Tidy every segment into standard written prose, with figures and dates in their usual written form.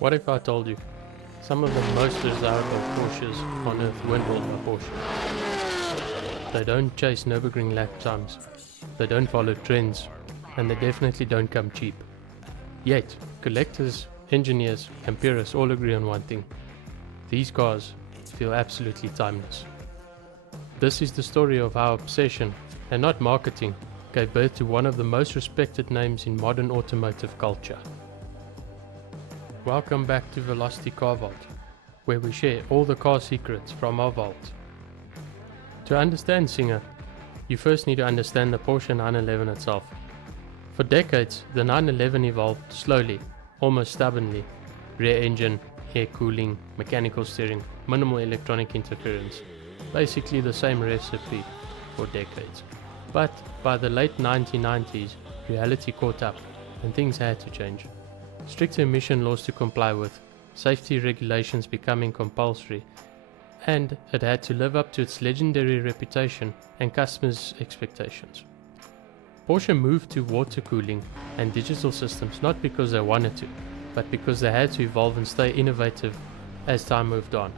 What if I told you some of the most desirable Porsches on earth weren't built by Porsche? They don't chase Nürburgring lap times, they don't follow trends, and they definitely don't come cheap. Yet, collectors, engineers, and purists all agree on one thing: these cars feel absolutely timeless. This is the story of how obsession, and not marketing, gave birth to one of the most respected names in modern automotive culture. Welcome back to Velocity Car Vault, where we share all the car secrets from our vault. To understand Singer, you first need to understand the Porsche 911 itself. For decades, the 911 evolved slowly, almost stubbornly. Rear engine, air cooling, mechanical steering, minimal electronic interference. Basically the same recipe for decades. But by the late 1990s, reality caught up and things had to change. Stricter emission laws to comply with, safety regulations becoming compulsory, and it had to live up to its legendary reputation and customers' expectations. Porsche moved to water cooling and digital systems not because they wanted to, but because they had to evolve and stay innovative as time moved on.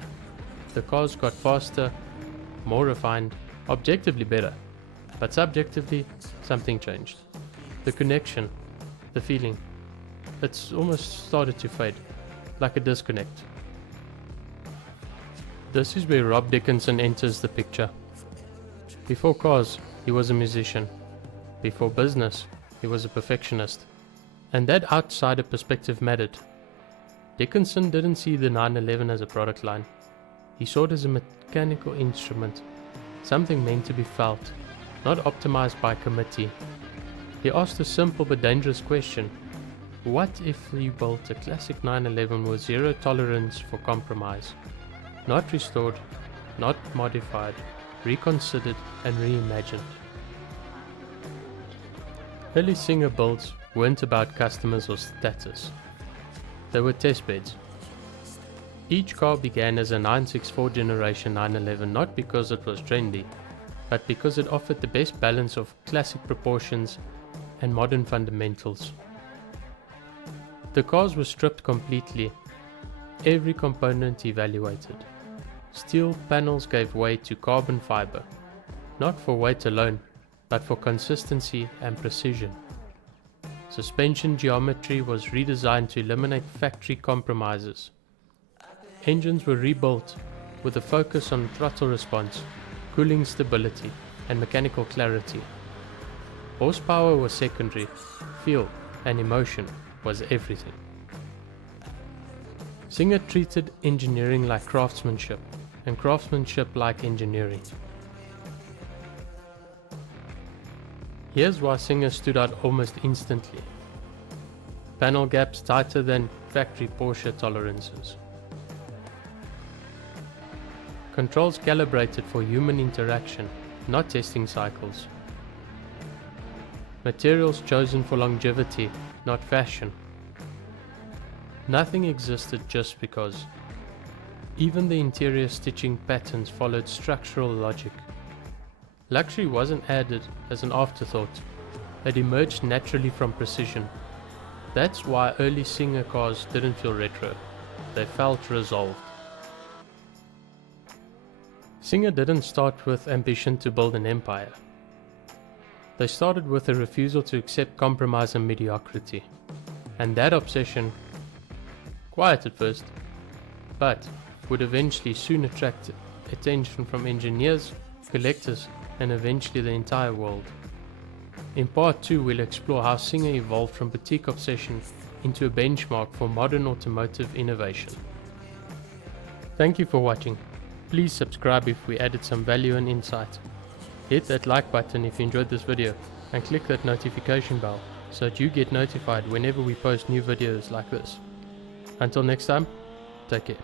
The cars got faster, more refined, objectively better, but subjectively something changed. The connection, the feeling, it's almost started to fade, like a disconnect. This is where Rob Dickinson enters the picture. Before cars, he was a musician. Before business, he was a perfectionist. And that outsider perspective mattered. Dickinson didn't see the 911 as a product line. He saw it as a mechanical instrument, something meant to be felt, not optimized by committee. He asked a simple but dangerous question: what if you built a classic 911 with zero tolerance for compromise? Not restored, not modified, reconsidered and reimagined. Early Singer builds weren't about customers or status. They were test beds. Each car began as a 964 generation 911 not because it was trendy, but because it offered the best balance of classic proportions and modern fundamentals. The cars were stripped completely, every component evaluated. Steel panels gave way to carbon fiber, not for weight alone, but for consistency and precision. Suspension geometry was redesigned to eliminate factory compromises. Engines were rebuilt with a focus on throttle response, cooling stability, and mechanical clarity. Horsepower was secondary, feel and emotion was everything. Singer treated engineering like craftsmanship, and craftsmanship like engineering. Here's why Singer stood out almost instantly. Panel gaps tighter than factory Porsche tolerances. Controls calibrated for human interaction, not testing cycles. Materials chosen for longevity, not fashion. Nothing existed just because. Even the interior stitching patterns followed structural logic. Luxury wasn't added as an afterthought. It emerged naturally from precision. That's why early Singer cars didn't feel retro. They felt resolved. Singer didn't start with ambition to build an empire. They started with a refusal to accept compromise and mediocrity. And that obsession, quiet at first, but would eventually soon attract attention from engineers, collectors, and eventually the entire world. In part 2, we'll explore how Singer evolved from boutique obsession into a benchmark for modern automotive innovation. Thank you for watching. Please subscribe if we added some value and insight. Hit that like button if you enjoyed this video and click that notification bell so that you get notified whenever we post new videos like this. Until next time, take care.